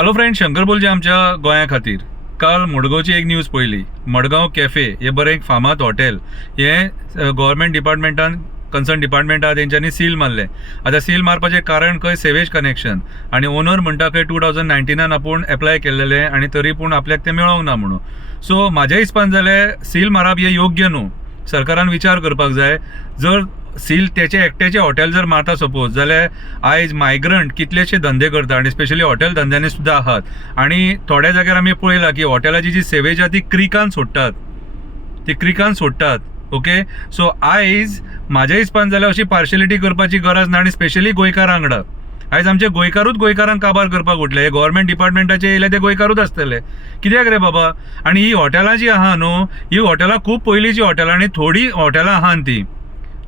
Hello friend, Shankar बोलचे आमच्या गोंया खातीर. काल मडगांवची एक न्यूज पळयली. मडगांव कॅफे हे बरें एक फामाद हॉटेल हे गव्हर्मेंट डिपार्टमेंटान कन्सर्न डिपार्टमेंट आहा तेंच्यांनी सील मारले. आतां सील मारपाचें कारण खंय सेवेज कनेक्शन आनी ओनर म्हणटा खंय 2019 आपूण एप्लाय केल्लेले आनी तरी पूण आपल्याक तें मेळोंक ना म्हणून. सो म्हाज्या हिसपान जाल्यार सील मारप हें योग्य न्हू. सरकारान विचार करपाक जाय. जर सील त्याचे एकट्याचे हॉटेल जर मारता सपोज जाल्यार आयज मायग्रंट कितलेशे धंदे करता आनी स्पेशली हॉटेल धंद्यांनी सुद्दां आहात. आनी थोड्या जाग्यार आमी पळयलां की हॉटेलाची जी सेवेज आहा ती क्रिकान सोडटात. ओके, सो आयज म्हाज्या हिसपान जाल्यार अशी पार्शलिटी करपाची गरज ना. आनी स्पेशली गोंयकारां वांगडा आयज आमचे गोंयकारांक काबार करपाक उठले. हे गव्हर्मेंट डिपार्टमेंटाचे येयले ते गोंयकारूच आसतले. कित्याक रे बाबा? आनी ही हॉटेलां जी आहा न्हू, ही हॉटेलां खूब पयलींची हॉटेलां आनी थोडी हॉटेलां आहा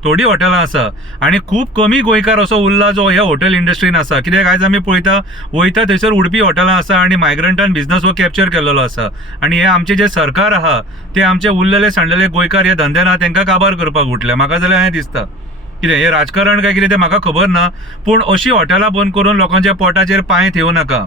थोडी हॉटेलां आसा आनी खूब कमी गोंयकार असो उरला जो ह्या हॉटेल इंडस्ट्रीन आसा. कित्याक आयज आमी पळयता वयता थंयसर उडपी हॉटेलां आसा आनी मायग्रंटान बिझनस हो कॅप्चर केल्लो आसा. आनी हे आमचे जे सरकार आहा ते आमचे उरलेले सांडलेले गोंयकार हे धंद्यान आहा तांकां काबार करपाक उठले. म्हाका जाल्यार हें दिसता. कितें हे राजकारण काय कितें तें म्हाका खबर ना, पूण अशी हॉटेलां बंद करून लोकांच्या पोटाचेर पांय ठेवू नाका.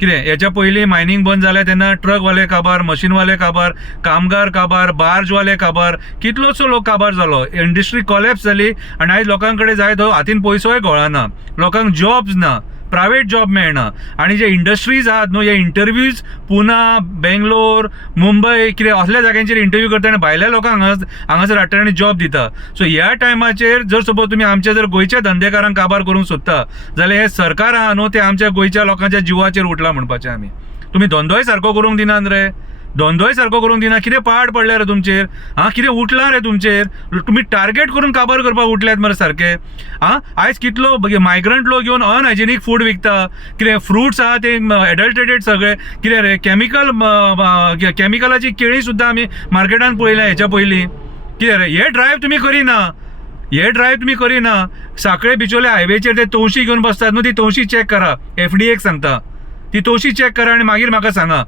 कितें हेच्या पयलीं मायनिंग बंद जालें तेन्ना ट्रकवाले काबार, मशीनवाले काबार, कामगार काबार, बार्जवाले काबार, कितलोसो लोक काबार जालो. इंडस्ट्री कॉलेप्स जाली आनी आयज लोकां कडेन जाय तो हातीन पयसोय घोळना. लोकांक जॉब्स ना, प्रायवेट जॉब मेळना. आनी जे इंडस्ट्रीज आहात न्हू, हे इंटरव्यूज पुना, बेंगलोर, मुंबय कितें असल्या जाग्यांचेर इंटरव्यू करता आनी भायल्या लोकांक हांगासर हाडटा आनी जॉब दिता. सो ह्या टायमाचेर जर सपोज तुमी आमच्या जर गोंयच्या धंदेकारांक काबार करूंक सोदता जाल्यार हे सरकार आहा न्हू ते आमच्या गोंयच्या लोकांच्या जिवाचेर उठला म्हणपाचें आमी. तुमी धंदोय सारको करूंक दिनात रे. कितें पाड पडले रे तुमचेर? कितें उठलां रे तुमचेर? तुमी टार्गेट करून काबार करपाक उठल्यात मरे सारके. आयज कितलो मायग्रंट लोक येवन अनहायजेनीक फूड विकता. कितें फ्रुट्स आहा ते एडल्ट्रेटेड सगळे. कितें रे केमिकलाची केळी सुद्दां आमी मार्केटान पळयल्या हेच्या पयलीं. कितें रे हे ड्रायव्ह तुमी करिना. साखळे बिचोले हायवेचेर ते तवशी घेवन बसतात न्हू, ती तवशी चॅक करा. FDA सांगता ती तवशी चॅक करा आनी मागीर म्हाका सांगा.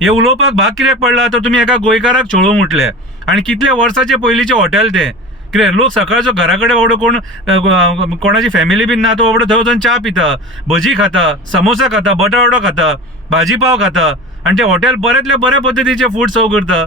हे उलोवपाक भाग कित्याक पडला? तर तुमी एका गोंयकाराक छोळूंक उठले. आनी कितले वर्साचे पयलींचे हॉटेल ते. कितें लोक सकाळचो घरा कडेन बाबडो कोणाची फॅमिली बीन ना तो बाबडो थंय वचून च्या पिता, भजी खाता, समोसा खाता, बटाटवडो खाता, भाजी पाव खाता आनी ते हॉटेल बऱ्यांतल्या बऱ्या पद्दतीचे फूड सर्व करता.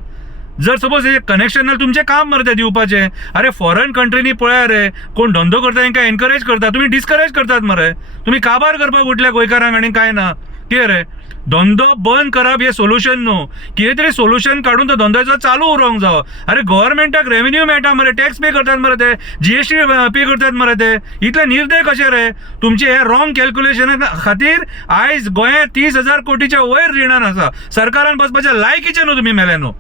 जर सपोज हे कनेक्शन तुमचें काम मरे ते दिवपाचें. अरे फॉरेन कंट्रीनी पळया रे, कोण धंदो करता तांकां एनकरेज करता, तुमी डिस्करेज करतात मरे. तुमी काबार करपाक उठल्या गोंयकारांक आनी काय ना. कितें रे? धंदो बंद करप हे सोल्युशन न्हू. कितें तरी सोल्युशन काडून तो धंदो चालू उरोंक जावो. अरे गव्हर्मेंटाक रेव्हेन्यू मेळटा मरे, टॅक्स पे करतात मरे ते, GST पे करतात मरे ते. इतले निर्दय कशे रे? तुमचे हे रॉंग कॅल्क्युलेशना खातीर आयज गोंयांत 30,000 कोटीच्या वयर रिणान आसा. सरकारान बसपाच्या लायकीचे न्हू तुमी मेले न्हू.